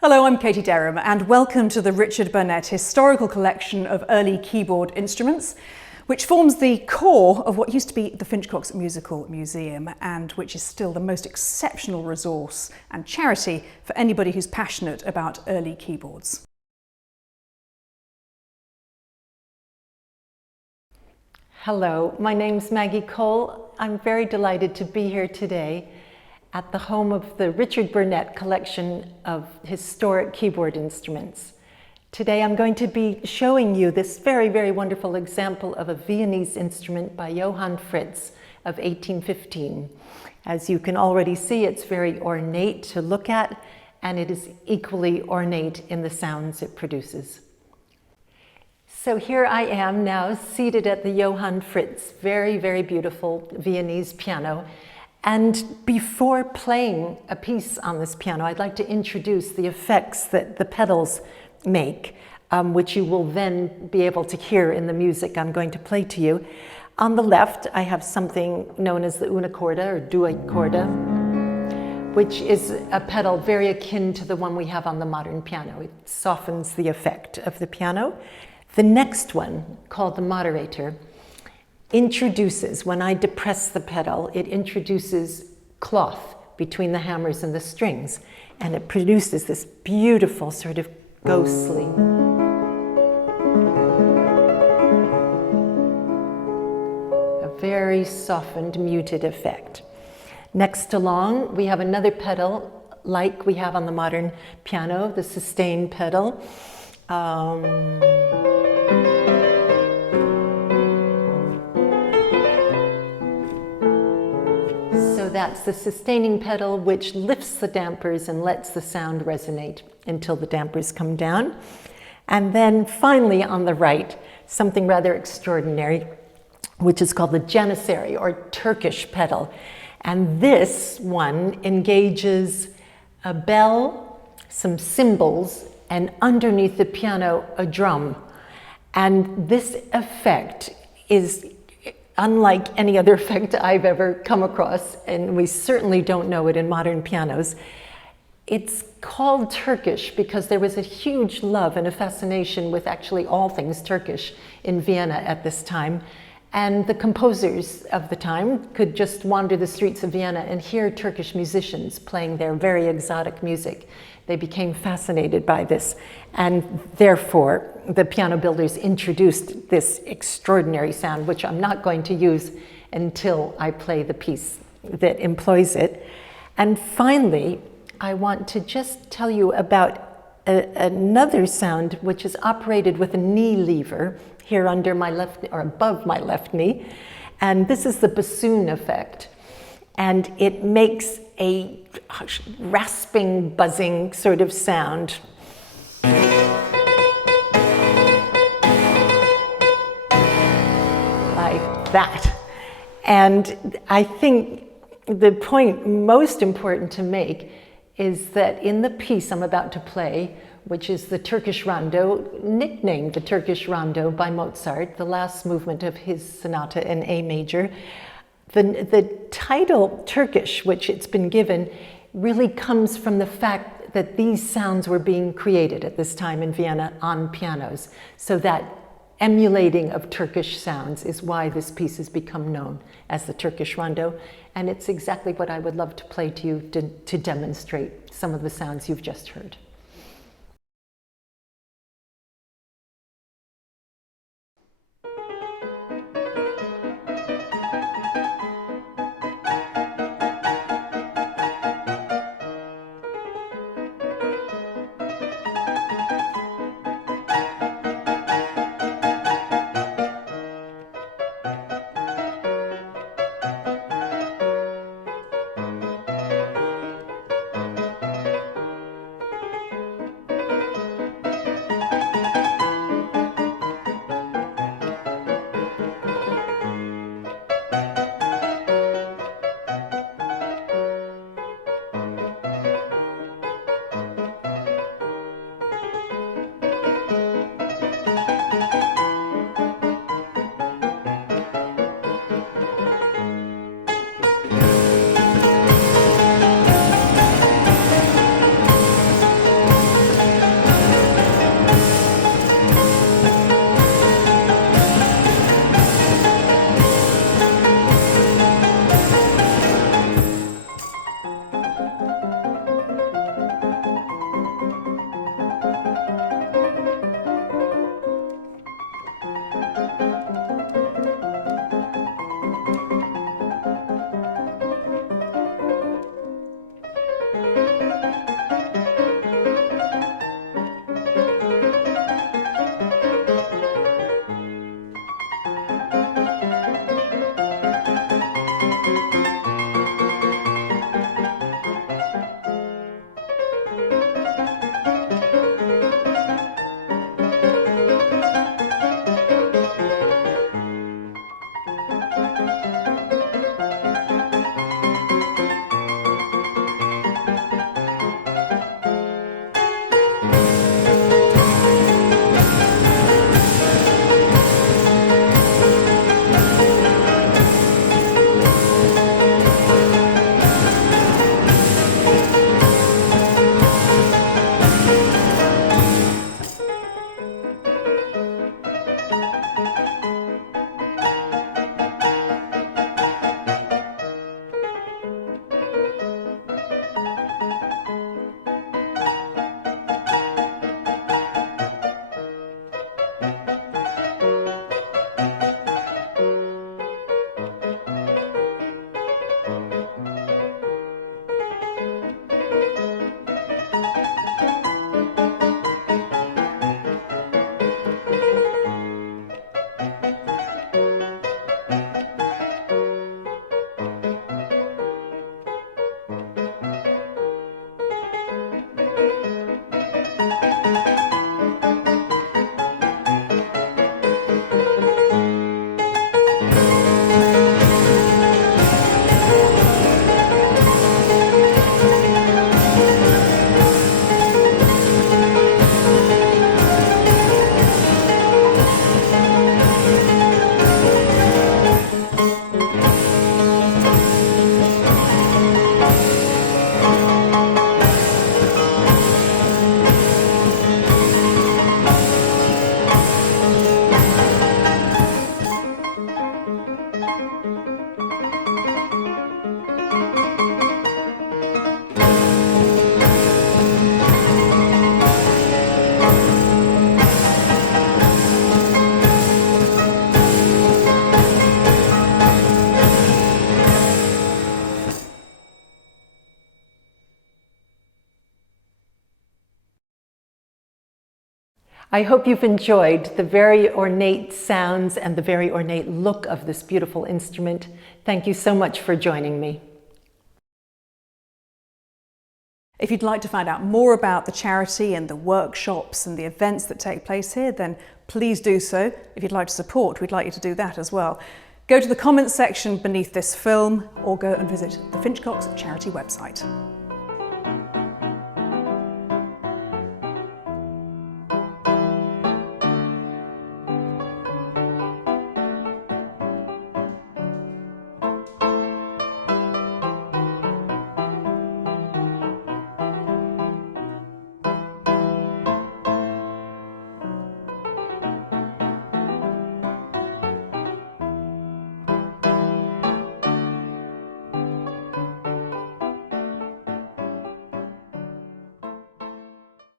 Hello, I'm Katie Derham and welcome to the Richard Burnett Historical Collection of Early Keyboard Instruments, which forms the core of what used to be the Finchcocks Musical Museum and which is still the most exceptional resource and charity for anybody who's passionate about early keyboards. Hello, my name's Maggie Cole. I'm very delighted to be here today at the home of the Richard Burnett Collection of historic keyboard instruments. Today I'm going to be showing you this very, very wonderful example of a Viennese instrument by Johann Fritz of 1815. As you can already see, it's very ornate to look at, and it is equally ornate in the sounds it produces. So here I am now seated at the Johann Fritz, very, very beautiful Viennese piano. And before playing a piece on this piano, I'd like to introduce the effects that the pedals make, which you will then be able to hear in the music I'm going to play to you. On the left, I have something known as the una corda or due corda, which is a pedal very akin to the one we have on the modern piano. It softens the effect of the piano. The next one, called the moderator, introduces, when I depress the pedal, it introduces cloth between the hammers and the strings, and it produces this beautiful sort of ghostly, a very softened, muted effect. Next along, we have another pedal like we have on the modern piano, the sustain pedal. That's the sustaining pedal, which lifts the dampers and lets the sound resonate until the dampers come down. And then finally on the right, something rather extraordinary, which is called the janissary or Turkish pedal. And this one engages a bell, some cymbals, and underneath the piano, a drum. And this effect is unlike any other effect I've ever come across, and we certainly don't know it in modern pianos. It's called Turkish because there was a huge love and a fascination with actually all things Turkish in Vienna at this time. And the composers of the time could just wander the streets of Vienna and hear Turkish musicians playing their very exotic music. They became fascinated by this, and therefore the piano builders introduced this extraordinary sound, which I'm not going to use until I play the piece that employs it. And finally, I want to just tell you about another sound which is operated with a knee lever here under my left, or above my left knee, and this is the bassoon effect. And it makes a rasping, buzzing sort of sound. Like that. And I think the point most important to make is that in the piece I'm about to play, which is the Turkish Rondo, nicknamed the Turkish Rondo by Mozart, the last movement of his sonata in A major, the title Turkish, which it's been given, really comes from the fact that these sounds were being created at this time in Vienna on pianos. So that emulating of Turkish sounds is why this piece has become known as the Turkish Rondo. And it's exactly what I would love to play to you to demonstrate some of the sounds you've just heard. I hope you've enjoyed the very ornate sounds and the very ornate look of this beautiful instrument. Thank you so much for joining me. If you'd like to find out more about the charity and the workshops and the events that take place here, then please do so. If you'd like to support, we'd like you to do that as well. Go to the comments section beneath this film or go and visit the Finchcocks charity website.